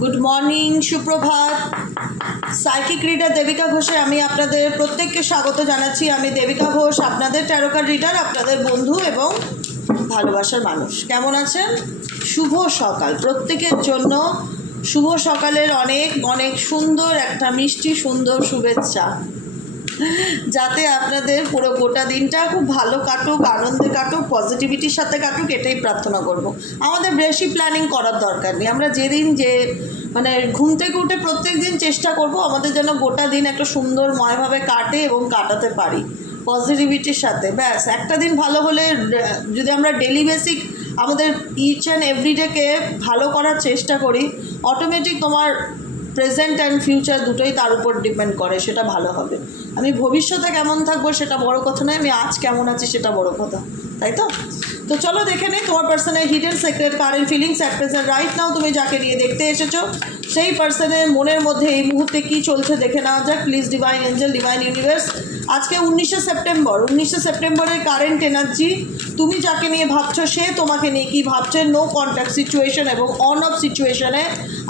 Good morning, সুপ্রভাত। Psychic reader Devika ঘোষে আমি আপনাদের প্রত্যেককে স্বাগত জানাচ্ছি। আমি দেবিকা ঘোষ, আপনাদের ট্যারোকার রিডার, আপনাদের বন্ধু এবং ভালোবাসার মানুষ। কেমন আছেন? শুভ সকাল প্রত্যেকের জন্য। শুভ সকালের অনেক অনেক সুন্দর একটা মিষ্টি সুন্দর শুভেচ্ছা, যাতে আপনাদের পুরো গোটা দিনটা খুব ভালো কাটুক, আনন্দে কাটুক, পজিটিভিটির সাথে কাটুক, এটাই প্রার্থনা করব। আমাদের বেশি প্ল্যানিং করার দরকার নেই। আমরা যেদিন মানে ঘুম থেকে উঠে প্রত্যেক দিন চেষ্টা করব আমাদের যেন গোটা দিন একটা সুন্দরময়ভাবে কাটে এবং কাটাতে পারি পজিটিভিটির সাথে। ব্যাস একটা দিন ভালো হলে, যদি আমরা ডেলি বেসিক আমাদের ইচ অ্যান্ড এভরিডেকে ভালো করার চেষ্টা করি, অটোমেটিক তোমার প্রেজেন্ট অ্যান্ড ফিউচার দুটোই তার উপর ডিপেন্ড করে, সেটা ভালো হবে। আমি ভবিষ্যতে কেমন থাকবো সেটা বড় কথা নয়, আমি আজ কেমন আছি সেটা বড় কথা, তাই তো? তো চলো দেখে নেই তোমার পার্সনের hidden secret, current feelings at present right নাও। তুমি যাকে নিয়ে দেখতে এসেছো সেই পার্সনের মনের মধ্যে এই মুহূর্তে কী চলছে দেখে নেওয়া যাক। Please divine angel, divine universe, আজকে 19শে সেপ্টেম্বরের কারেন্ট এনার্জি, তুমি যাকে নিয়ে ভাবছো সে তোমাকে নিয়ে কী ভাবছে, নো কন্ট্যাক্ট সিচুয়েশন এবং অন অফ সিচুয়েশনে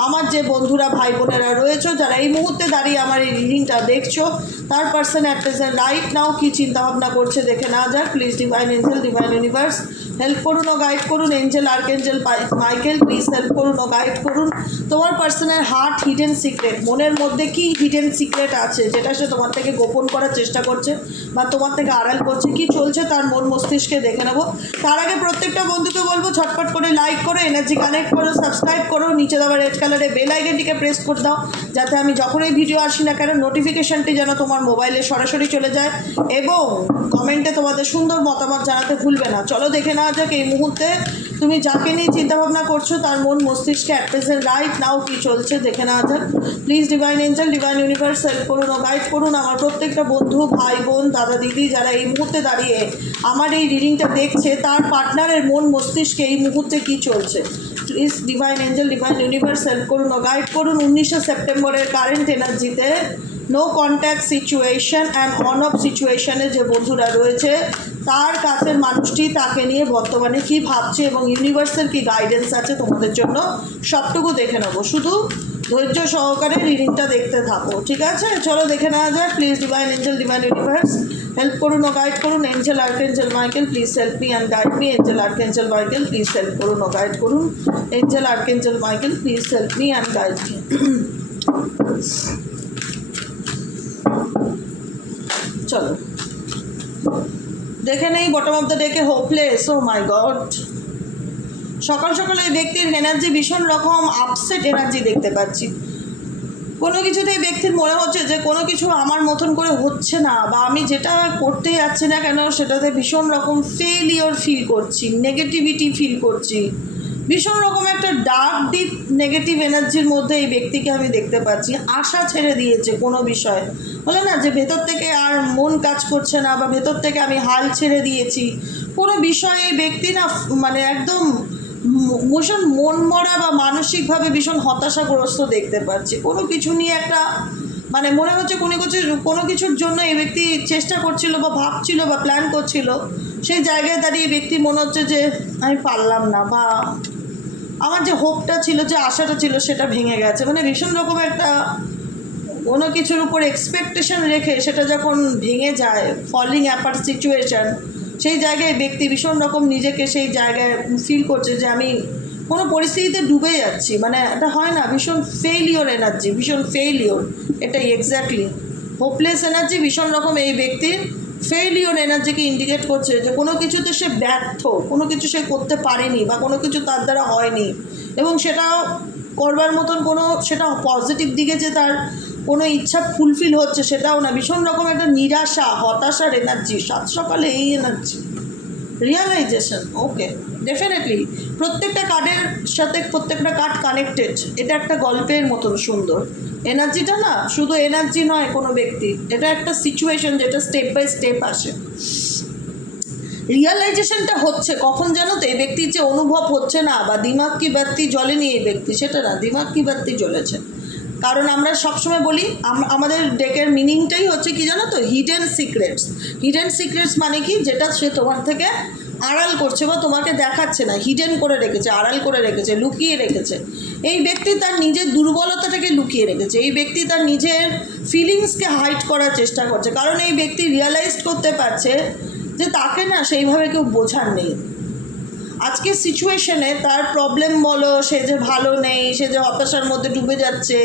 আমার যে বন্ধুরা ভাই বোনেরা রয়েছে, যারা এই মুহূর্তে দাঁড়িয়ে আমার এই রিডিংটা দেখছো, তার person at present right now কী চিন্তাভাবনা করছে দেখে নেওয়া যাক। Please divine angel, divine universe, help করুন ও গাইড করুন। Angel, archangel Michael, please help করুন ও গাইড করুন। তোমার পার্সনের হার্ট হিডেন সিক্রেট, মনের মধ্যে কি হিডেন সিক্রেট আছে যেটা সে তোমার থেকে গোপন করার চেষ্টা করছে বা তোমার থেকে আড়াল করছে, কি চলছে তার মন মস্তিষ্কে দেখে নেবো। তার আগে প্রত্যেকটা বন্ধুকে বলবো ঝটপট করে লাইক করো, এনার্জি কানেক্ট করো, সাবস্ক্রাইব করো, নিচে দেওয়া রেড কালারে বেল আইকনটিকে প্রেস করে দাও, যাতে আমি যখন এই ভিডিও আসি না কেন নোটিফিকেশানটি যেন তোমার মোবাইলে সরাসরি চলে যায়। এবং কমেন্টে তোমাদের সুন্দর মতামত জানাতে ভুলবে না। চলো দেখে নেওয়া যাক এই মুহূর্তে তুমি যাকে নিয়ে চিন্তাভাবনা করছো তার মন মস্তিষ্কে অ্যাট প্রেজেন্ট রাইট নাও কী চলছে দেখে নেওয়া যাক। Please divine angel, divine universe, help করুন ও গাইড করুন আমার প্রত্যেকটা বন্ধু, ভাই বোন, দাদা দিদি, যারা এই মুহূর্তে দাঁড়িয়ে আমার এই রিডিংটা দেখছে, তার পার্টনারের মন মস্তিষ্কে এই মুহূর্তে কী চলছে। Please divine angel, divine universe, help করুন ও গাইড করুন 19শে সেপ্টেম্বরের কারেন্ট এনার্জিতে no contact situation and on off সিচুয়েশনে যে বন্ধুরা রয়েছে, তার কাছের মানুষটি তাকে নিয়ে বর্তমানে কী ভাবছে এবং ইউনিভার্সের কী গাইডেন্স আছে তোমাদের জন্য, সবটুকু দেখে নেবো। শুধু ধৈর্য সহকারে রিডিংটা দেখতে থাকো, ঠিক আছে? চলো দেখে নেওয়া যায়। Please divine angel, divine universe, help করুন ও গাইড করুন। Angel, archangel Michael, please help me and guide me. Angel, archangel Michael, please help করুন ও গাইড করুন। Angel, archangel Michael, please help me and guide me. চলো দেখে নেই bottom of the ডেকে হোপলেস। ও মাই গড, সকাল সকাল এই ব্যক্তির এনার্জি ভীষণ রকম আপসেট এনার্জি দেখতে পাচ্ছি। কোনো কিছুতে এই ব্যক্তির মনে হচ্ছে যে কোনো কিছু আমার মতন করে হচ্ছে না, বা আমি যেটা করতে যাচ্ছি না কেন সেটাতে ভীষণ রকম ফেলিওর ফিল করছি, নেগেটিভিটি ফিল করছি, ভীষণ রকম একটা ডার্ক ডিপ নেগেটিভ এনার্জির মধ্যে এই ব্যক্তিকে আমি দেখতে পাচ্ছি। আশা ছেড়ে দিয়েছে কোনো বিষয়, বলে না যে ভেতর থেকে আর মন কাজ করছে না, বা ভেতর থেকে আমি হাল ছেড়ে দিয়েছি কোনো বিষয়ে। এই ব্যক্তি না মানে একদম ভীষণ মন মরা বা মানসিকভাবে ভীষণ হতাশাগ্রস্ত দেখতে পাচ্ছি। কোনো কিছু নিয়ে একটা মানে মনে হচ্ছে কোনো কিছুর জন্য এই ব্যক্তি চেষ্টা করছিল বা ভাবছিল বা প্ল্যান করছিল, সেই জায়গায় দাঁড়িয়ে ব্যক্তি মনে হচ্ছে যে আমি পারলাম না, বা আমার যে হোপটা ছিল, যে আশাটা ছিল সেটা ভেঙে গেছে। মানে ভীষণ রকম একটা কোনো কিছুর উপর এক্সপেকটেশন রেখে সেটা যখন ভেঙে যায়, ফলিং অ্যাপার্ট সিচুয়েশান, সেই জায়গায় ব্যক্তি ভীষণ রকম নিজেকে সেই জায়গায় ফিল করছে যে আমি কোনো পরিস্থিতিতে ডুবে যাচ্ছি। মানে এটা হয় না, ভীষণ ফেইলিওর এনার্জি, ভীষণ ফেইলিওর, এটাই এক্স্যাক্টলি হোপলেস এনার্জি। ভীষণ রকম এই ব্যক্তির ফেইলিওর এনার্জিকে ইন্ডিকেট করছে যে কোনো কিছুতে সে ব্যর্থ, কোনো কিছু সে করতে পারেনি বা কোনো কিছু তার দ্বারা হয়নি, এবং সেটাও করবার মতন কোনো সেটা পজিটিভ দিকে যে তার কোনো ইচ্ছা ফুলফিল হচ্ছে সেটাও না। ভীষণ রকম একটা নিরাশা, হতাশার এনার্জি, সাত সকালে এই এনার্জি, রিয়ালাইজেশন। ওকে, ডেফিনেটলি প্রত্যেকটা কার্ডের সাথে প্রত্যেকটা কার্ড কানেক্টেড। এটা একটা গল্পের মতন সুন্দর এনার্জিটা, না শুধু এনার্জি নয় কোনো ব্যক্তি, এটা একটা সিচুয়েশন যেটা স্টেপ বাই স্টেপ আসে। রিয়ালাইজেশনটা হচ্ছে কখন জানো তো, এই ব্যক্তির যে অনুভব হচ্ছে না বা দিমাগ কি বাত্তি জ্বলেনি এই ব্যক্তি, সেটা না, দিমাগ কি বাত্তি জ্বলেছে। কারণ আমরা সবসময় বলি আমাদের ডেকের মিনিংটাই হচ্ছে কি জানো তো, হিডেন সিক্রেটস। হিডেন সিক্রেটস মানে কি, যেটা সে তোমার থেকে আড়াল করছে বা তোমাকে দেখাচ্ছে না, হিডেন করে রেখেছে, আড়াল করে রেখেছে, লুকিয়ে রেখেছে। এই ব্যক্তি তার নিজের দুর্বলতাটাকে লুকিয়ে রেখেছে, এই ব্যক্তি তার নিজের ফিলিংসকে হাইড করার চেষ্টা করছে, কারণ এই ব্যক্তি রিয়ালাইজ করতে পারছে যে তাকে না সেইভাবে কেউ বোঝার নেই। আজকের সিচুয়েশনে তার প্রবলেম বলো, সে যে ভালো নেই, সে যে হতাশার মধ্যে ডুবে যাচ্ছে,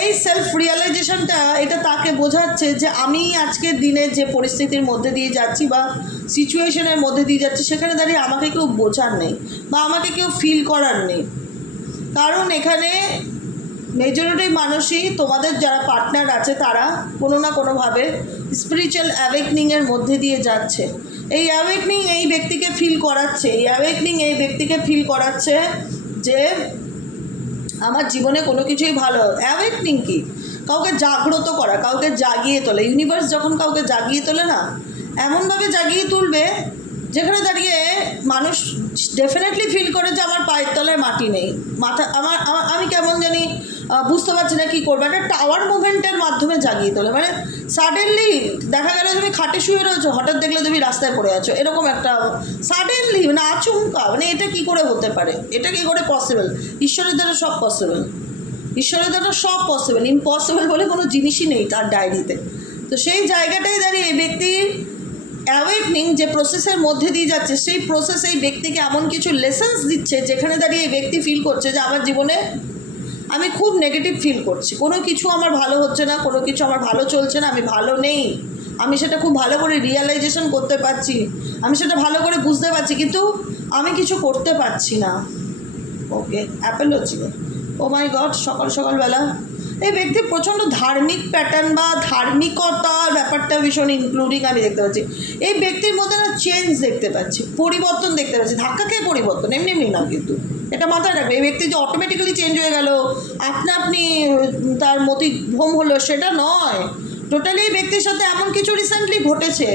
এই সেলফ রিয়ালাইজেশনটা এটা তাকে বোঝাচ্ছে যে আমি আজকের দিনে যে পরিস্থিতির মধ্যে দিয়ে যাচ্ছি বা সিচুয়েশনের মধ্যে দিয়ে যাচ্ছি, সেখানে দাঁড়িয়ে আমাকে কেউ বোঝার নেই বা আমাকে কেউ ফিল করার নেই। কারণ এখানে মেজরিটি মানুষই, তোমাদের যারা পার্টনার আছে তারা কোনো না কোনোভাবে স্পিরিচুয়াল অ্যাওয়েকনিংয়ের মধ্যে দিয়ে যাচ্ছে। এই অ্যাওয়েকনিং এই ব্যক্তিকে ফিল করাচ্ছে, যে আমার জীবনে কোনো কিছুই ভালো। অ্যাওয়েকনিং কি? কাউকে জাগ্রত করা, কাউকে জাগিয়ে তোলে। ইউনিভার্স যখন কাউকে জাগিয়ে তোলে না, এমনভাবে জাগিয়ে তুলবে যেখানে দাঁড়িয়ে মানুষ ডেফিনেটলি ফিল করে যে আমার পায়ের তলায় মাটি নেই, আমি কেমন জানি বুঝতে পারছি না কী করবো। একটা টাওয়ার মুভমেন্টের মাধ্যমে জাগিয়ে তোলে, মানে সাডেনলি দেখা গেল তুমি খাটে শুয়ে রয়েছো, হঠাৎ দেখলে তুমি রাস্তায় পড়ে আছো, এরকম একটা সাডেনলি, মানে আচমকা, মানে এটা কী করে হতে পারে, এটা কী করে পসিবল? ঈশ্বরের দ্বারা সব পসিবল, ইম্পসিবল বলে কোনো জিনিসই নেই তার ডায়েরিতে। তো সেই জায়গাটায় দাঁড়িয়ে এই ব্যক্তির অ্যাওয়েকনিং যে প্রসেসের মধ্যে দিয়ে যাচ্ছে, সেই প্রসেস এই ব্যক্তিকে এমন কিছু লেসেন্স দিচ্ছে যেখানে দাঁড়িয়ে এই ব্যক্তি ফিল করছে যে আমার জীবনে আমি খুব নেগেটিভ ফিল করছি, কোনো কিছু আমার ভালো হচ্ছে না, কোনো কিছু আমার ভালো চলছে না, আমি ভালো নেই। আমি সেটা খুব ভালো করে রিয়ালাইজেশন করতে পারছি, আমি সেটা ভালো করে বুঝতে পারছি, কিন্তু আমি কিছু করতে পারছি না। ওকে, অ্যাপেল হচ্ছে, ও মাই গড, সকালবেলা এই ব্যক্তি প্রচণ্ড ধার্মিক প্যাটার্ন বা ধার্মিকতার ব্যাপারটা ভীষণ ইনক্লুডিং আমি দেখতে পাচ্ছি। এই ব্যক্তির মধ্যে না চেঞ্জ দেখতে পাচ্ছি, পরিবর্তন দেখতে পাচ্ছি, ধাক্কা খেয়ে পরিবর্তন, এমনি না, কিন্তু এটা মাথায় রাখবে। এই ব্যক্তি যে অটোমেটিক্যালি চেঞ্জ হয়ে গেল, আপনি তার মতি ভ্রম হলো, সেটা নয়। টোটালি এই ব্যক্তির সাথে এমন কিছু রিসেন্টলি ঘটেছে,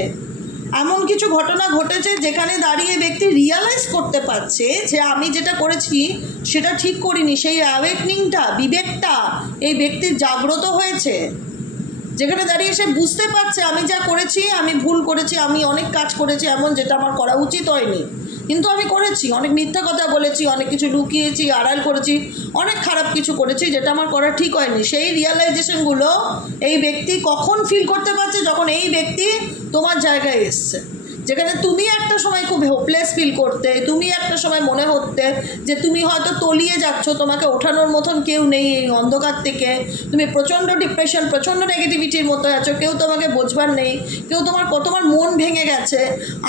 এমন কিছু ঘটনা ঘটেছে যেখানে দাঁড়িয়ে ব্যক্তি রিয়ালাইজ করতে পারছে যে আমি যেটা করেছি সেটা ঠিক করিনি। সেই অ্যাওয়েকনিংটা, বিবেকটা এই ব্যক্তির জাগ্রত হয়েছে, যেখানে দাঁড়িয়ে সে বুঝতে পারছে আমি যা করেছি আমি ভুল করেছি, আমি অনেক কাজ করেছি এমন যেটা আমার করা উচিত হয়নি, কিন্তু আমি করেছি। অনেক মিথ্যা কথা বলেছি, অনেক কিছু লুকিয়েছি, আড়াল করেছি, অনেক খারাপ কিছু করেছি যেটা আমার করা ঠিক হয়নি। সেই রিয়ালাইজেশনগুলো এই ব্যক্তি কখন ফিল করতে পারছে? যখন এই ব্যক্তি তোমার জায়গায় এসছে, যেখানে তুমি একটা সময় খুব হোপলেস ফিল করতে, তুমি একটা সময় মনে হতে যে তুমি হয়তো তলিয়ে যাচ্ছ, তোমাকে ওঠানোর মতন কেউ নেই এই অন্ধকার থেকে, তুমি প্রচণ্ড ডিপ্রেশন, প্রচণ্ড নেগেটিভিটির মতো আছো, কেউ তোমাকে বোঝবার নেই, তোমার মন ভেঙে গেছে।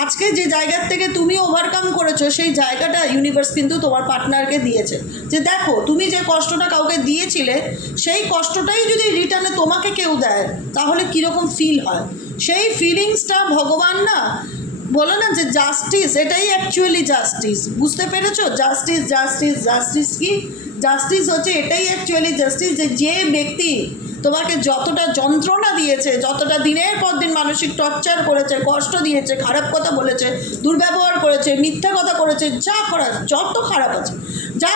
আজকে যে জায়গার থেকে তুমি ওভারকাম করেছো, সেই জায়গাটা ইউনিভার্স কিন্তু তোমার পার্টনারকে দিয়েছে, যে দেখো তুমি যে কষ্টটা কাউকে দিয়েছিলে, সেই কষ্টটাই যদি রিটার্নে তোমাকে কেউ দেয় তাহলে কীরকম ফিল হয়। সেই ফিলিংসটা ভগবান না বলো না যে জাস্টিস, এটাই অ্যাকচুয়ালি জাস্টিস। বুঝতে পেরেছো? জাস্টিস কি? জাস্টিস হচ্ছে এটাই অ্যাকচুয়ালি জাস্টিস, যে ব্যক্তি তোমাকে যতটা যন্ত্রণা দিয়েছে, যতটা দিনের পর দিন মানসিক টর্চার করেছে, কষ্ট দিয়েছে, খারাপ কথা বলেছে, দুর্ব্যবহার করেছে, মিথ্যা কথা করেছে, যা করার যত খারাপ আছে, যা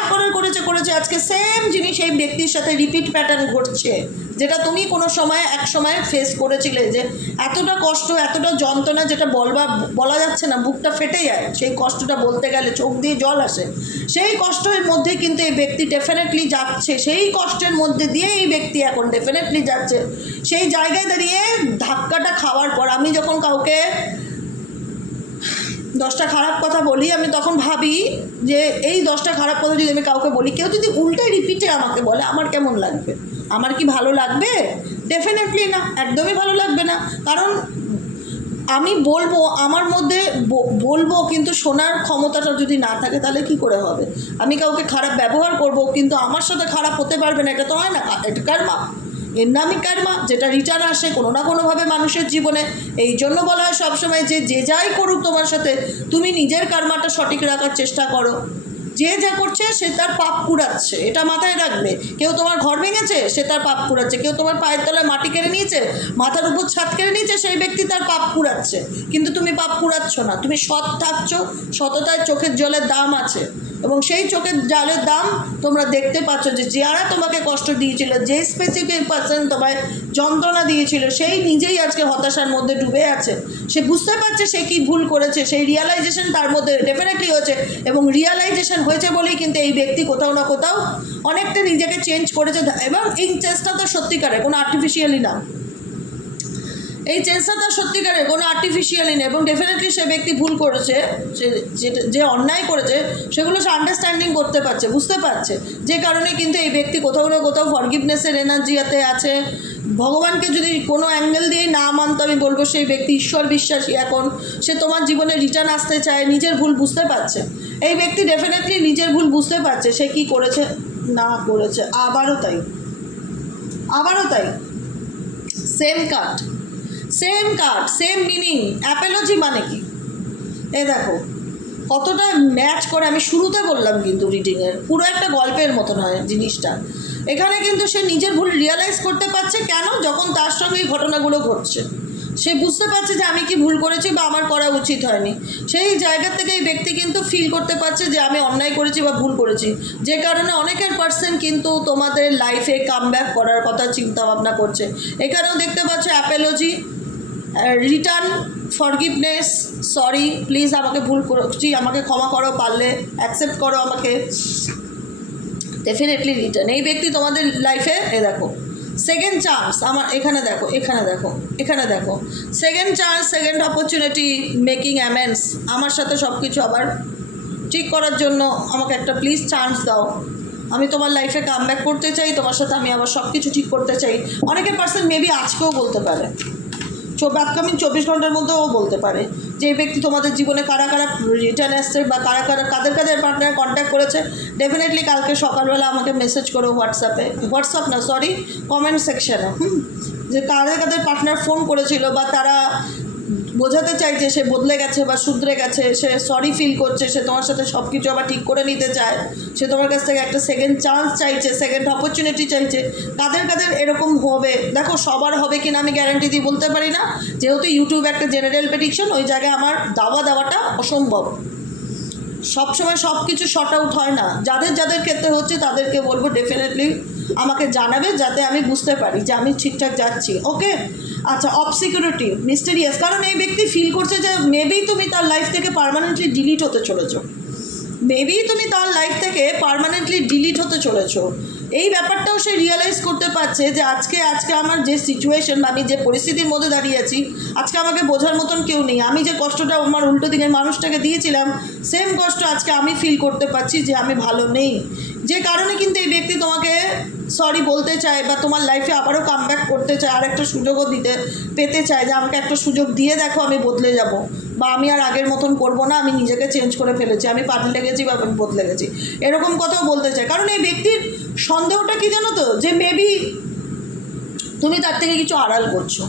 করেছে, আজকে সেম জিনিস এই ব্যক্তির সাথে রিপিট প্যাটার্ন ঘটছে, যেটা তুমি কোনো সময় এক সময় ফেস করেছিলে। যে এতটা কষ্ট, এতটা যন্ত্রণা, যেটা বলা যাচ্ছে না, বুকটা ফেটে যায়, সেই কষ্টটা বলতে গেলে চোখ দিয়ে জল আসে। সেই কষ্টের মধ্যে কিন্তু এই ব্যক্তি ডেফিনেটলি যাচ্ছে, সেই কষ্টের মধ্যে দিয়ে এই ব্যক্তি এখন ডেফিনেটলি যাচ্ছে। সেই জায়গায় দাঁড়িয়ে ধাক্কাটা খাওয়ার পর, আমি যখন কাউকে 10টা খারাপ কথা বলি, আমি তখন ভাবি যে এই 10টা খারাপ কথা যদি আমি কাউকে বলি, কেউ যদি উল্টাই রিপিটে আমাকে বলে, আমার কেমন লাগবে? আমার কি ভালো লাগবে? ডেফিনেটলি না, একদমই ভালো লাগবে না। কারণ আমি বলবো, আমার মধ্যে বলবো, কিন্তু শোনার ক্ষমতাটা যদি না থাকে তাহলে কি করে হবে? আমি কাউকে খারাপ ব্যবহার করব, কিন্তু আমার সাথে খারাপ হতে পারবে না, এটা তো হয় না। এটা কার্মা, এর নামই কার্মা, যেটা রিটার্ন আসে কোনো না কোনোভাবে মানুষের জীবনে। এই জন্য বলা হয় সবসময় যে যাই করুক তোমার সাথে, তুমি নিজের কার্মাটা সঠিক রাখার চেষ্টা করো। যে যা করছে সে তার পাপ কুড়াচ্ছে, এটা মাথায় রাখবে। কেউ তোমার ঘর ভেঙেছে, সে তার পাপ কুড়াচ্ছে। কেউ তোমার পায়ের তলায় মাটি কেড়ে নিয়েছে, মাথার উপর ছাদ কেড়ে নিয়েছে, সেই ব্যক্তি তার পাপ কুড়াচ্ছে। কিন্তু তুমি পাপ কুড়াচ্ছ না, তুমি সৎ থাকছো, সততায় চোখের জলের দাম আছে। এবং সেই চোখের জলের দাম তোমরা দেখতে পাচ্ছ যে যারা তোমাকে কষ্ট দিয়েছিল, যে স্পেসিফিক পার্সন তোমায় যন্ত্রণা দিয়েছিল, সেই নিজেই আজকে হতাশার মধ্যে ডুবে আছে। সে বুঝতে পারছে সে কি ভুল করেছে, সেই রিয়ালাইজেশন তার মধ্যে ডেফিনেটলি হয়েছে, এবং রিয়ালাইজেশন হয়েছে বলেই কিন্তু এই ব্যক্তি কোথাও না কোথাও অনেকটা নিজেকে চেঞ্জ করেছে। এবং এই চেষ্টাটা সত্যিকারের, কোনো আর্টিফিশিয়ালি না, এই চেষ্টাটা সত্যিকারের, কোনো আর্টিফিশিয়ালি নেই। এবং ডেফিনেটলি সে ব্যক্তি ভুল করেছে, সে যে অন্যায় করেছে সেগুলো সে আন্ডারস্ট্যান্ডিং করতে পারছে, বুঝতে পারছে, যে কারণে কিন্তু এই ব্যক্তি কোথাও না কোথাও ফরগিভনেসের এনার্জিতে আছে। ভগবানকে যদি কোনো অ্যাঙ্গেল দিয়েই না মানতো, আমি বলবো সেই ব্যক্তি ঈশ্বর বিশ্বাসী। এখন সে তোমার জীবনে রিটার্ন আসতে চায়, নিজের ভুল বুঝতে পারছে। এই ব্যক্তি ডেফিনেটলি নিজের ভুল বুঝতে পারছে, সে কী করেছে না করেছে। আবারও তাই, আবারও তাই, same card, same card, same meaning. Apology মানে কি, এই দেখো কতটা ম্যাচ করে। আমি শুরুতে বললাম কিন্তু রিডিংয়ের পুরো একটা গল্পের মতন হয় জিনিসটা। এখানে কিন্তু সে নিজের ভুল রিয়েলাইজ করতে পারছে। কেন? যখন তার সঙ্গে এই ঘটনাগুলো ঘটছে, সে বুঝতে পারছে যে আমি কি ভুল করেছি বা আমার করা উচিত হয়নি। সেই জায়গা থেকে এই ব্যক্তি কিন্তু ফিল করতে পারছে যে আমি অন্যায় করেছি বা ভুল করেছি, যে কারণে অনেকের পার্সেন্ট কিন্তু তোমাদের লাইফে কামব্যাক করার কথা চিন্তা ভাবনা করছে। এখানেও দেখতে পাচ্ছ Apology, return, forgiveness, sorry, please আমাকে ভুল করছি, আমাকে ক্ষমা করো, পারলে অ্যাকসেপ্ট করো আমাকে, ডেফিনেটলি রিটার্ন। এই ব্যক্তি তোমাদের লাইফে দেখো সেকেন্ড চান্স, আমার এখানে দেখো, এখানে দেখো, এখানে দেখো, second chance, second opportunity, making অ্যামেন্ডস। আমার সাথে সব কিছু আবার ঠিক করার জন্য আমাকে একটা প্লিজ চান্স দাও। আমি তোমার লাইফে কামব্যাক করতে চাই, তোমার সাথে আমি আবার সব কিছু ঠিক করতে চাই। অনেকের পার্সেন্ট মেবি আজকেও বলতে পারে, আপকামিং 24 ঘন্টার মধ্যেও বলতে পারে যে এই ব্যক্তি তোমাদের জীবনে কারা কারা রিটার্ন আসছে বা কাদের পার্টনার কন্ট্যাক্ট করেছে। ডেফিনেটলি কালকে সকালবেলা আমাকে মেসেজ করো হোয়াটসঅ্যাপে, হোয়াটসঅ্যাপ না সরি, কমেন্ট সেকশানে, যে কাদের পার্টনার ফোন করেছিল বা তারা বোঝাতে চাইছে সে বদলে গেছে বা শুধরে গেছে, সে সরি ফিল করছে, সে তোমার সাথে সব কিছু আবার ঠিক করে নিতে চায়, সে তোমার কাছ থেকে একটা সেকেন্ড চান্স চাইছে, সেকেন্ড অপরচুনিটি চাইছে। কাদের এরকম হবে দেখো, সবার হবে কিনা আমি গ্যারান্টি দিয়ে বলতে পারি না, যেহেতু ইউটিউব একটা জেনারেল প্রেডিকশন, ওই জায়গায় আমার দাওয়া দেওয়াটা অসম্ভব। সবসময় সব কিছু শর্ট আউট হয় না। যাদের ক্ষেত্রে হচ্ছে তাদেরকে বলবো ডেফিনেটলি আমাকে জানাবে, যাতে আমি বুঝতে পারি যে আমি ঠিকঠাক যাচ্ছি। ওকে, আচ্ছা, অবসিকিউরিটি, মিস্টেরিয়াস। কারণ এই ব্যক্তি ফিল করছে যে মেবি তুমি তার লাইফ থেকে পার্মানেন্টলি ডিলিট হতে চলেছো, মেবি তুমি তার লাইফ থেকে পার্মানেন্টলি ডিলিট হতে চলেছো। এই ব্যাপারটাও সে রিয়েলাইজ করতে পারছে যে আজকে আমার যে সিচুয়েশন বা আমি যে পরিস্থিতির মধ্যে দাঁড়িয়ে আছি, আজকে আমাকে বোঝার মতন কেউ নেই। আমি যে কষ্টটা আমার উল্টো দিকের মানুষটাকে দিয়েছিলাম, সেম কষ্ট আজকে আমি ফিল করতে পারছি যে আমি ভালো নেই। যে কারণে কিন্তু এই ব্যক্তি তোমাকে সরি বলতে চায় বা তোমার লাইফে আবারও কামব্যাক করতে চায়, আর একটা সুযোগও পেতে চায় যে আমাকে একটা সুযোগ দিয়ে দেখো, আমি বদলে যাব বা আমি আর আগের মতন করবো না, আমি নিজেকে চেঞ্জ করে ফেলেছি, আমি পাল্টে গেছি বা আমি বদলে গেছি, এরকম কথাও বলতে চায়। কারণ এই ব্যক্তির সন্দেহটা কি জানো তো, যে মেবি তুমি তার থেকে কিছু আড়াল করছো,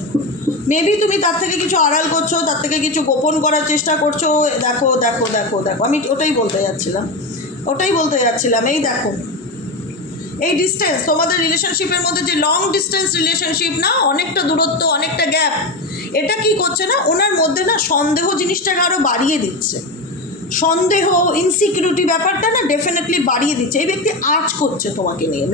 মেবি তুমি তার থেকে কিছু আড়াল করছো, তার থেকে কিছু গোপন করার চেষ্টা করছো। দেখো দেখো দেখো দেখো, আমি ওটাই বলতে যাচ্ছিলাম। এই দেখো, এই ডিস্টেন্স তোমাদের রিলেশনশিপের মধ্যে, যে লং ডিস্টেন্স রিলেশনশিপ না, অনেকটা দূরত্ব, অনেকটা গ্যাপ, এটা কি করছে না, ওনার মধ্যে না সন্দেহ জিনিসটাকে আরও বাড়িয়ে দিচ্ছে। সন্দেহ, ইনসিকিউরিটি ব্যাপারটা না ডেফিনেটলি বাড়িয়ে দিচ্ছে। এই ব্যক্তি আজ করছে তোমাকে নিয়ে,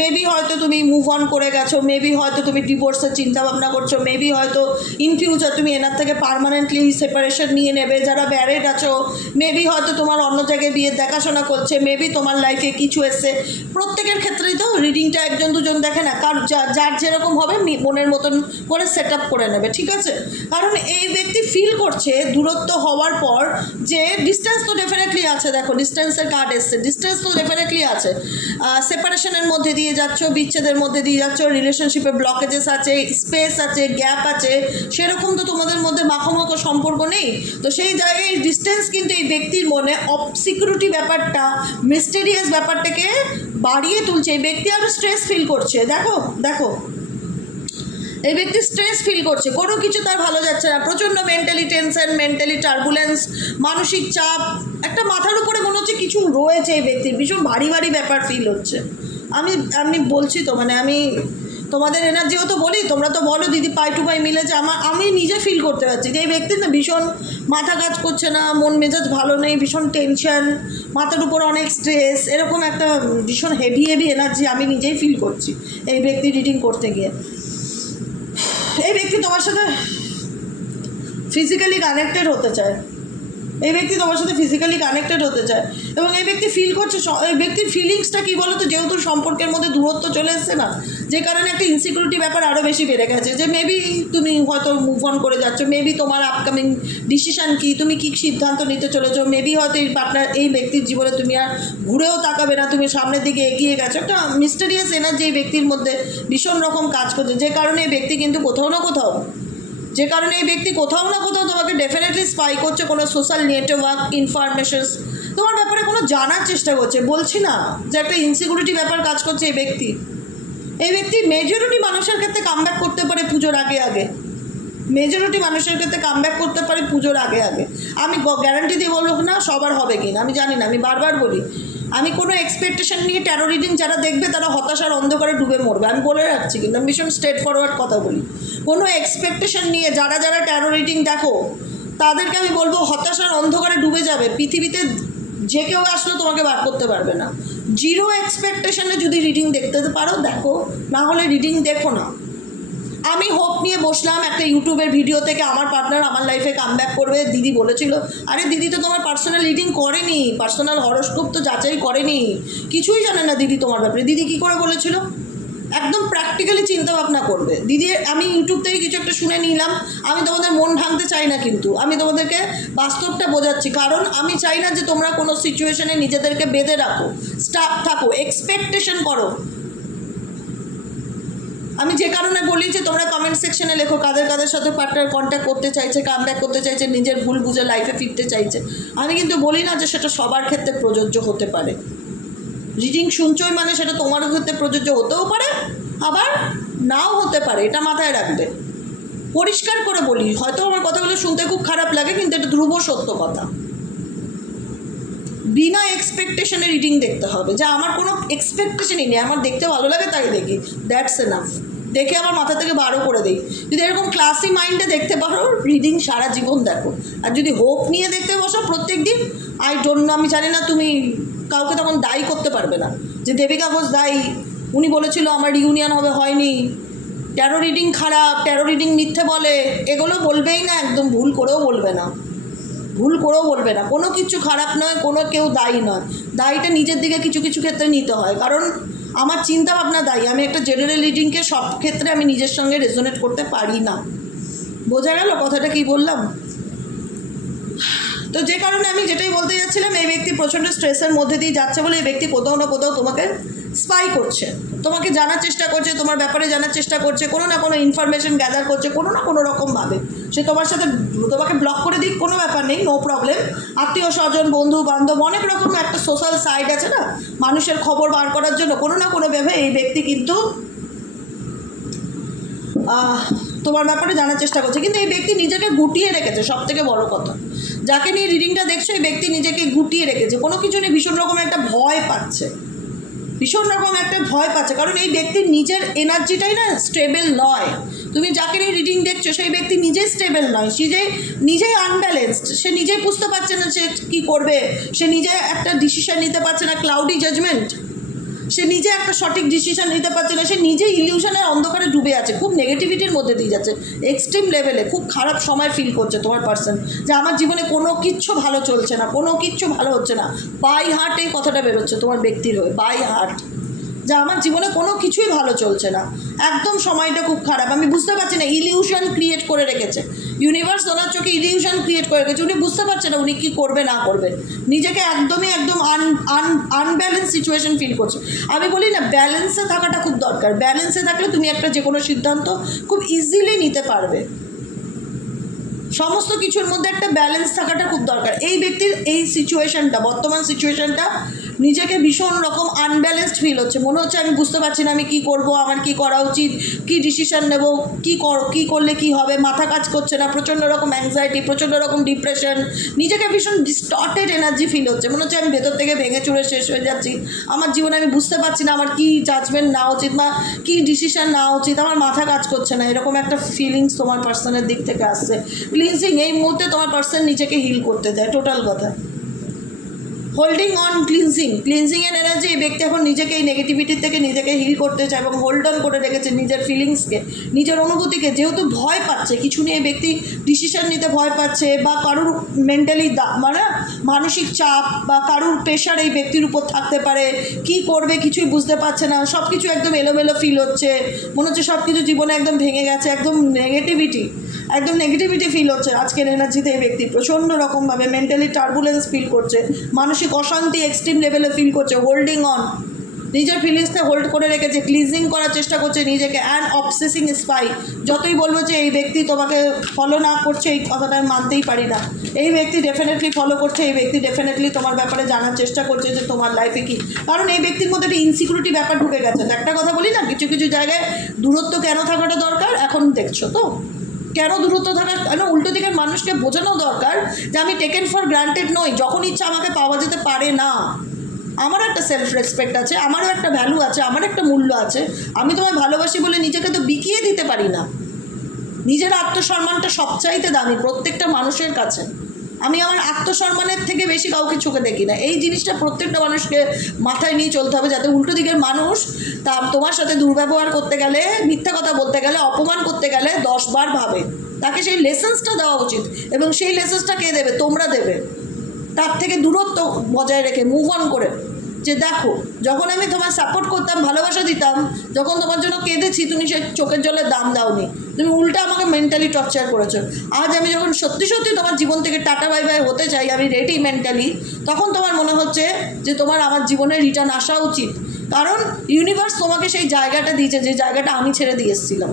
মেবি হয়তো তুমি মুভ অন করে গেছো, মেবি হয়তো তুমি ডিভোর্সের চিন্তাভাবনা করছো, মেবি হয়তো ইন ফিউচার তুমি এনার থেকে পার্মানেন্টলি সেপারেশন নিয়ে নেবে। যারা ম্যারিড আছো, মেবি হয়তো তোমার অন্য জায়গায় বিয়ের দেখাশোনা করছে, মেবি তোমার লাইফে কিছু এসছে। প্রত্যেকের ক্ষেত্রেই তো রিডিংটা একজন দুজন দেখে না, কার যার যেরকম হবে মনের মতন করে সেট আপ করে নেবে, ঠিক আছে। কারণ এই ব্যক্তি ফিল করছে দূরত্ব হওয়ার পর যে ডিস্টেন্স তো ডেফিনেটলি আছে। দেখো ডিস্টেন্সের কার্ড এসছে, ডিস্টেন্স তো ডেফিনেটলি আছে। সেপারেশনের মধ্যে দিয়ে যাচ্ছ, বিচ্ছেদের মধ্যে দিয়ে যাচ্ছ, রিলেশনশিপে ব্লকেজেস আছে, স্পেস আছে, গ্যাপ আছে, সেরকম তো তোমাদের মধ্যে মাখো সম্পর্ক নেই। তো সেই জায়গায় ডিস্টেন্স কিন্তু এই ব্যক্তির মনে অবসিকিউরিটি ব্যাপারটা, মিস্টেরিয়াস ব্যাপারটাকে বাড়িয়ে তুলছে। এই ব্যক্তি আরও স্ট্রেস ফিল করছে। দেখো এই ব্যক্তি স্ট্রেস ফিল করছে, কোনো কিছু তার ভালো যাচ্ছে না, প্রচণ্ড মেন্টালি টেনশন, মেন্টালি টার্বুলেন্স, মানসিক চাপ, একটা মাথার উপরে মনে হচ্ছে কিছু রয়েছে এই ব্যক্তির, ভীষণ ভারী ব্যাপার ফিল হচ্ছে। আমি বলছি তো, মানে আমি তোমাদের এনার্জিও তো বলি, তোমরা তো বলো দিদি পাই টু পাই মিলেছে। আমি নিজে ফিল করতে পারছি যে এই ব্যক্তির না ভীষণ মাথা কাজ করছে না, মন মেজাজ ভালো নেই, ভীষণ টেনশন, মাথার উপর অনেক স্ট্রেস, এরকম একটা ভীষণ হেভি এনার্জি আমি নিজেই ফিল করছি এই ব্যক্তি রিডিং করতে গিয়ে। এই ব্যক্তি তোমার সাথে ফিজিক্যালি কানেক্টেড হতে চায়, এই ব্যক্তি তোমার সাথে ফিজিক্যালি কানেক্টেড হতে চায় এবং এই ব্যক্তি ফিল করছে। এই ব্যক্তির ফিলিংসটা কী বলো তো, যেহেতু সম্পর্কের মধ্যে দূরত্ব চলে এসছে না, যে কারণে একটা ইনসিকিউরিটি ব্যাপার আরও বেশি বেড়ে গেছে, যে মেবি তুমি হয়তো মুভ অন করে যাচ্ছ, মেবি তোমার আপকামিং ডিসিশান কী, তুমি কী সিদ্ধান্ত নিতে চলেছো, মেবি হয়তো এই পার্টনার এই ব্যক্তির জীবনে তুমি আর ঘুরেও তাকাবে না, তুমি সামনের দিকে এগিয়ে গেছো। একটা মিস্টেরিয়াস এনার্জি এই ব্যক্তির মধ্যে ভীষণ রকম কাজ করছে, যে কারণে এই ব্যক্তি কিন্তু কোথাও না কোথাও তোমাকে ডেফিনেটলি স্পাই করছে, কোনো সোশ্যাল নেটওয়ার্ক ইনফরমেশনস তোমার ব্যাপারে কোনো জানার চেষ্টা করছে। বলছি না যে একটা ইনসিকিউরিটি ব্যাপার কাজ করছে এই ব্যক্তি মেজরিটি মানুষের ক্ষেত্রে কামব্যাক করতে পারে পুজোর আগে, মেজরিটি মানুষের ক্ষেত্রে কামব্যাক করতে পারে পুজোর আগে। আমি গ্যারান্টি দিয়ে বলবো না সবার হবে কিনা আমি জানি না, আমি বারবার বলি আমি কোনো এক্সপেকটেশন নিয়ে ট্যারো রিডিং যারা দেখবে তারা হতাশার অন্ধকারে ডুবে মরবে, আমি বলে রাখছি। কিন্তু আমি ভীষণ স্ট্রেট ফরওয়ার্ড কথা বলি, কোনো এক্সপেকটেশন নিয়ে যারা ট্যারো রিডিং দেখো তাদেরকে আমি বলবো হতাশার অন্ধকারে ডুবে যাবে। পৃথিবীতে যে কেউ আসলেও তোমাকে বার করতে পারবে না। জিরো এক্সপেকটেশনে যদি রিডিং দেখতে পারো দেখো, না হলে রিডিং দেখো না। আমি হোপ নিয়ে বসলাম একটা ইউটিউবের ভিডিও থেকে, আমার পার্টনার আমার লাইফে কামব্যাক করবে, দিদি বলেছিল। আরে দিদি তো তোমার পার্সোনাল রিডিং করেনি, পার্সোনাল হরোস্কোপ তো যাচাই করেনি, কিছুই জানে না দিদি তোমার ব্যাপারে। দিদি কী করে বলেছিল? একদম প্র্যাকটিক্যালি চিন্তা ভাবনা করবে দিদি। আমি ইউটিউব থেকে কিছু একটা শুনে নিলাম, আমি তোমাদের মন ভাঙতে চাই না, কিন্তু আমি তোমাদেরকে বাস্তবটা বোঝাচ্ছি, কারণ আমি চাই না যে তোমরা কোনো সিচুয়েশনে নিজেদেরকে বেঁধে রাখো, স্টাক থাকো, এক্সপেকটেশন করো। আমি যে কারণে বলি যে তোমরা কমেন্ট সেকশনে লেখো কাদের সাথে পার্টনার কন্ট্যাক্ট করতে চাইছে, কামব্যাক করতে চাইছে, নিজের ভুল বুঝে লাইফে ফিরতে চাইছে। আমি কিন্তু বলি না যে সেটা সবার ক্ষেত্রে প্রযোজ্য হতে পারে। রিডিং শুনছই মানে সেটা তোমার ক্ষেত্রে প্রযোজ্য হতেও পারে, আবার নাও হতে পারে, এটা মাথায় রাখবে। পরিষ্কার করে বলি, হয়তো আমার কথাগুলো শুনতে খুব খারাপ লাগে, কিন্তু এটা ধ্রুব সত্য কথা। বিনা এক্সপেকটেশনে রিডিং দেখতে হবে, যে আমার কোনো এক্সপেকটেশনই নেই, আমার দেখতে ভালো লাগে তাই দেখি, দ্যাটস এনাফ। দেখে আমার মাথা থেকে বারো করে দিই। যদি এরকম ক্লাসি মাইন্ডে দেখতে পারো, রিডিং সারা জীবন দেখো। আর যদি হোপ নিয়ে দেখতে বসো প্রত্যেক দিন, আই ডোন্ট নো, আমি জানি না, তুমি কাউকে তখন দায়ী করতে পারবে না যে দেবিকা ঘোষ দায়ী, উনি বলেছিল আমার রিউনিয়ন হবে, হয়নি, ট্যারো রিডিং খারাপ, ট্যারো রিডিং মিথ্যে বলে, এগুলো বলবেই না, একদম ভুল করেও বলবে না, কোনো কিছু খারাপ নয়, কোনো কেউ দায়ী নয়। দায়ীটা নিজের দিকে কিছু কিছু ক্ষেত্রে নিতে হয়, কারণ আমার চিন্তা ভাবনা দায়ী। আমি একটা জেনারেল রিডিংকে সব ক্ষেত্রে আমি নিজের সঙ্গে রেজোনেট করতে পারি না। বোঝা গেল কথাটা কি বললাম? তো যে কারণে আমি যেটাই বলতে যাচ্ছিলাম, এই ব্যক্তি প্রচণ্ড স্ট্রেসের মধ্যে দিয়ে যাচ্ছে বলে এই ব্যক্তি কোথাও না কোথাও তোমাকে স্পাই করছে, তোমাকে জানার চেষ্টা করছে, তোমার ব্যাপারে জানার চেষ্টা করছে, কোনো না কোনো ইনফরমেশন গ্যাদার করছে, কোনো না কোনো রকমভাবে। সে তোমার সাথে তোমাকে ব্লক করে দিক, কোনো ব্যাপার নেই, নো প্রবলেম। আত্মীয় স্বজন, বন্ধু বান্ধব, অনেক রকম একটা সোশ্যাল সাইট আছে না মানুষের খবর বার করার জন্য, কোনো না কোনো ভাবে এই ব্যক্তি কিন্তু তোমার ব্যাপারে জানার চেষ্টা করছে। কিন্তু এই ব্যক্তি নিজেকে গুটিয়ে রেখেছে, সব থেকে বড় কথা। যাকে নিয়ে রিডিংটা দেখছো, এই ব্যক্তি নিজেকে গুটিয়ে রেখেছে, কোনো কিছু নিয়ে ভীষণ রকম একটা ভয় পাচ্ছে, কারণ এই ব্যক্তির নিজের এনার্জিটাই না স্টেবল নয়। তুমি যাকে নিয়ে রিডিং দেখছো সেই ব্যক্তি নিজেই স্টেবল নয়, সে নিজেই আনব্যালেন্সড, সে নিজেই বুঝতে পারছে না সে কী করবে, সে নিজে একটা ডিসিশন নিতে পারছে না, ক্লাউডি জাজমেন্ট, সে নিজে একটা সঠিক ডিসিশন নিতে পারছে না, সে নিজেই ইলিউশনের অন্ধকারে ডুবে আছে, খুব নেগেটিভিটির মধ্যে দিয়ে যাচ্ছে, এক্সট্রিম লেভেলে খুব খারাপ সময় ফিল করছে তোমার পার্সন, যে আমার জীবনে কোনো কিচ্ছু ভালো চলছে না, কোনো কিচ্ছু ভালো হচ্ছে না। বাই হার্ট এই কথাটা বেরোচ্ছে তোমার ব্যক্তির হয়ে, বাই হার্ট, যে আমার জীবনে কোনো কিছুই ভালো চলছে না, একদম সময়টা খুব খারাপ। আমি বুঝতে পারছি না, ইলিউশন ক্রিয়েট করে রেখেছে ইউনিভার্স, ওনার চোখে ইলিউশন ক্রিয়েট করে রেখেছে, উনি বুঝতে পারছে না উনি কী করবে না করবে, নিজেকে একদম আনব্যালেন্স সিচুয়েশন ফিল করছে। আমি বলি না, ব্যালেন্সে থাকাটা খুব দরকার, ব্যালেন্সে থাকলে তুমি একটা যে কোনো সিদ্ধান্ত খুব ইজিলি নিতে পারবে। সমস্ত কিছুর মধ্যে একটা ব্যালেন্স থাকাটা খুব দরকার। এই ব্যক্তির এই সিচুয়েশনটা, বর্তমান সিচুয়েশনটা নিজেকে ভীষণ রকম আনব্যালেন্সড ফিল হচ্ছে, মনে হচ্ছে আমি বুঝতে পারছি না আমি কী করব, আমার কী করা উচিত, কী ডিসিশন নেব, কী করলে কী হবে, মাথা কাজ করছে না, প্রচণ্ড রকম অ্যাংজাইটি, প্রচণ্ড রকম ডিপ্রেশন, নিজেকে ভীষণ ডিস্টর্টেড এনার্জি ফিল হচ্ছে, মনে হচ্ছে আমি ভেতর থেকে ভেঙে চুরে শেষ হয়ে যাচ্ছি, আমার জীবনে আমি বুঝতে পারছি না আমার কী জাজমেন্ট নেওয়া উচিত বা কী ডিসিশন নেওয়া উচিত, আমার মাথা কাজ করছে না, এরকম একটা ফিলিংস তোমার পার্সনের দিক থেকে আসছে। ক্লিনজিং, এই মুহূর্তে তোমার পার্সন নিজেকে হিল করতে দেয়, টোটাল কথা। হোল্ডিং অন, ক্লিনজিংয়ের এনার্জি, এই ব্যক্তি এখন নিজেকে এই নেগেটিভিটির থেকে নিজেকে হিল করতে চায় এবং হোল্ড অন করে রেখেছে নিজের ফিলিংসকে, নিজের অনুভূতিকে, যেহেতু ভয় পাচ্ছে কিছু নিয়ে, ব্যক্তি ডিসিশন নিতে ভয় পাচ্ছে বা কারুর মেন্টালি মানে মানসিক চাপ বা কারুর প্রেশার এই ব্যক্তির উপর থাকতে পারে, কি করবে কিছুই বুঝতে পারছে না, সব কিছু একদম এলোমেলো ফিল হচ্ছে, মনে হচ্ছে সব কিছু জীবনে একদম ভেঙে গেছে, একদম নেগেটিভিটি ফিল হচ্ছে আজকের এনার্জিতে। এই ব্যক্তি প্রচণ্ড রকমভাবে মেন্টালি টার্বুলেন্স ফিল করছে, মানসিক অশান্তি এক্সট্রিম লেভেলে ফিল করছে, হোল্ডিং অন, নিজের ফিলিংসকে হোল্ড করে রেখেছে, ক্লিনজিং করার চেষ্টা করছে নিজেকে, অ্যান্ড অবসেসিং স্পাই। যতই বলবো যে এই ব্যক্তি তোমাকে ফলো না করছে, এই কথাটা আমি মানতেই পারি না, এই ব্যক্তি ডেফিনেটলি ফলো করছে, এই ব্যক্তি ডেফিনেটলি তোমার ব্যাপারে জানার চেষ্টা করছে যে তোমার লাইফে কী, কারণ এই ব্যক্তির মধ্যে একটা ইনসিকিউরিটি ব্যাপার ঢুকে গেছে। তো একটা কথা বলি না, কিছু কিছু জায়গায় দূরত্ব কেন থাকাটা দরকার, এখন দেখছো তো কেন দূরত্ব থাকার, কেন উল্টো দিকের মানুষকে বোঝানো দরকার যে আমি টেকেন ফর গ্রান্টেড নই, যখন ইচ্ছা আমাকে পাওয়া যেতে পারে না, আমারও একটা সেলফ রেসপেক্ট আছে, আমারও একটা ভ্যালু আছে, আমার একটা মূল্য আছে, আমি তোমায় ভালোবাসি বলে নিজেকে তো বিকিয়ে দিতে পারি না। নিজের আত্মসম্মানটা সবচাইতে দামি প্রত্যেকটা মানুষের কাছে, আমি আমার আত্মসম্মানের থেকে বেশি কাউকে চোখে দেখি না, এই জিনিসটা প্রত্যেকটা মানুষকে মাথায় নিয়ে চলতে হবে, যাতে উল্টো দিকের মানুষ তোমার সাথে দুর্ব্যবহার করতে গেলে, মিথ্যা কথা বলতে গেলে, অপমান করতে গেলে 10 বার ভাবে। তাকে সেই লেসেন্সটা দেওয়া উচিত, এবং সেই লেসেন্সটা কে দেবে, তোমরা দেবে, তার থেকে দূরত্ব বজায় রেখে মুভ অন করে, যে দেখো যখন আমি তোমার সাপোর্ট করতাম, ভালোবাসা দিতাম, যখন তোমার জন্য কেঁদেছি, তুমি সেই চোখের জলের দাম দাওনি, তুমি উল্টা আমাকে মেন্টালি টর্চার করেছো। আজ আমি যখন সত্যি সত্যি তোমার জীবন থেকে টাটা বাই বাই হতে চাই, আমি রেডি মেন্টালি, তখন তোমার মনে হচ্ছে যে তোমার আমার জীবনে রিটার্ন আসা উচিত, কারণ ইউনিভার্স তোমাকে সেই জায়গাটা দিয়েছে যে জায়গাটা আমি ছেড়ে দিয়ে এসেছিলাম,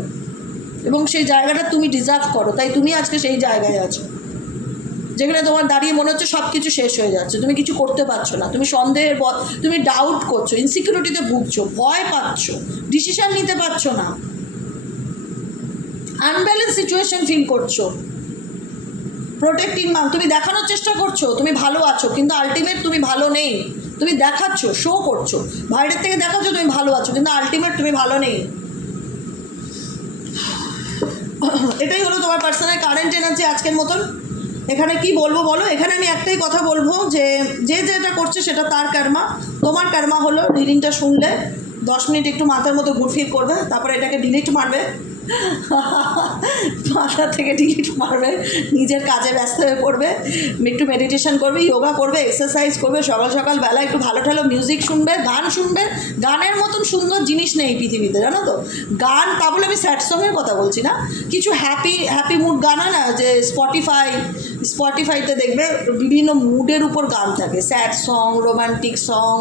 এবং সেই জায়গাটা তুমি ডিজার্ভ করো, তাই তুমি আজকে সেই জায়গায় আছো যেখানে তোমার দাঁড়িয়ে মনে হচ্ছে সব কিছু শেষ হয়ে যাচ্ছে, তুমি কিছু করতে পারছো না, তুমি সন্দেহের তুমি ডাউট করছো, ইনসিকিউরিটিতে ভুগছো, ভয় পাচ্ছ, ডিসিশন নিতে পারছো না, আনব্যালেন্স সিচুয়েশন ফিল করছো, প্রোটেক্টিং তুমি দেখানোর চেষ্টা করছো তুমি ভালো আছো, কিন্তু আলটিমেট তুমি ভালো নেই, তুমি দেখাচ্ছ, শো করছো, বাইরের থেকে দেখাচ্ছ তুমি ভালো আছো, কিন্তু আলটিমেট তুমি ভালো নেই। এটাই হলো তোমার পার্সোনাল কারেন্ট এনার্জি আজকের মতন। এখানে কি বলবো বলো, এখানে আমি একটাই কথা বলবো যে যে যেটা করছে সেটা তার কর্মা, তোমার কর্মা হলো রিডিংটা শুনলে 10 মিনিট একটু মাথার মতো ঘুরফির করবে, তারপরে এটাকে ডিলিট মারবে, মাথা থেকে ডিলিট মারবে, নিজের কাজে ব্যস্ত হয়ে পড়বে, একটু মেডিটেশন করবে, যোগা করবে, এক্সারসাইজ করবে, সকাল সকাল বেলা একটু ভালো ঠালো মিউজিক শুনবে, গান শুনবে, গানের মতন সুন্দর জিনিস নেই পৃথিবীতে, জানো তো, গান, তা বলে আমি স্যাড সঙের কথা বলছি না, কিছু হ্যাপি মুড গান হয় না, যে স্পটিফাইতে দেখবে বিভিন্ন মুডের উপর গান থাকে, sad song, romantic song,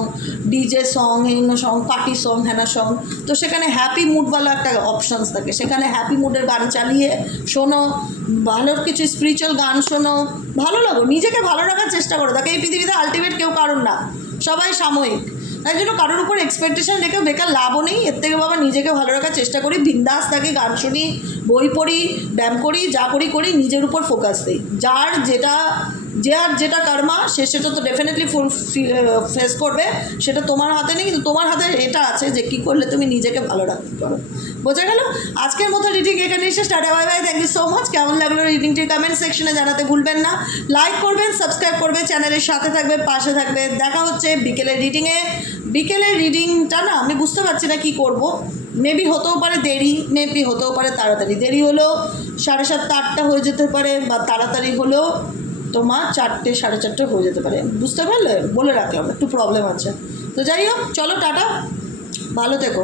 DJ song, হেন সং, পার্টি সং, হেনা সং, তো সেখানে হ্যাপি মুডওয়ালা একটা অপশানস থাকে, সেখানে হ্যাপি মুডের গান চালিয়ে শোনো, ভালো কিছু স্পিরিচুয়াল গান শোনো, ভালো লাগো, নিজেকে ভালো রাখার চেষ্টা করো। দেখো এই পৃথিবীতে আলটিমেট কেউ কারণ না, সবাই সাময়িক, তাই জন্য কারোর উপর এক্সপেকটেশন রেখে বেকার লাভও নেই, এর থেকে বাবা নিজেকে ভালো রাখার চেষ্টা করি, বিন্দাস থাকি, গান শুনি, বই পড়ি, ব্যায়াম করি, যা করি নিজের উপর ফোকাস দিই, যার যেটা কর্মা সেটা তো ডেফিনেটলি ফেস করবে, সেটা তোমার হাতে নেই, কিন্তু তোমার হাতে এটা আছে যে কী করলে তুমি নিজেকে ভালো রাখতে পারো। বোঝা গেল? আজকের মতো রিডিং এখানে এসে টাটা bye bye, thank you so much. কেমন লাগলো রিডিংটি কমেন্ট সেকশনে জানাতে ভুলবেন না, লাইক করবেন, সাবস্ক্রাইব করবে, চ্যানেলের সাথে থাকবে, পাশে থাকবে। দেখা হচ্ছে বিকেলের রিডিংয়ে। বিকেলের রিডিংটা না আমি বুঝতে পারছি না কী করব, মেবি হতেও পারে দেরি, মেবি হতেও পারে তাড়াতাড়ি, দেরি হলেও 7:30 8টা হয়ে যেতে পারে, বা তাড়াতাড়ি হলেও তোমার 4টে 4:30 হয়ে যেতে পারে, বুঝতে পারলে, বলে রাখলাম একটু প্রবলেম আছে। তো যাই হোক, চলো টাটা, ভালো থেকো।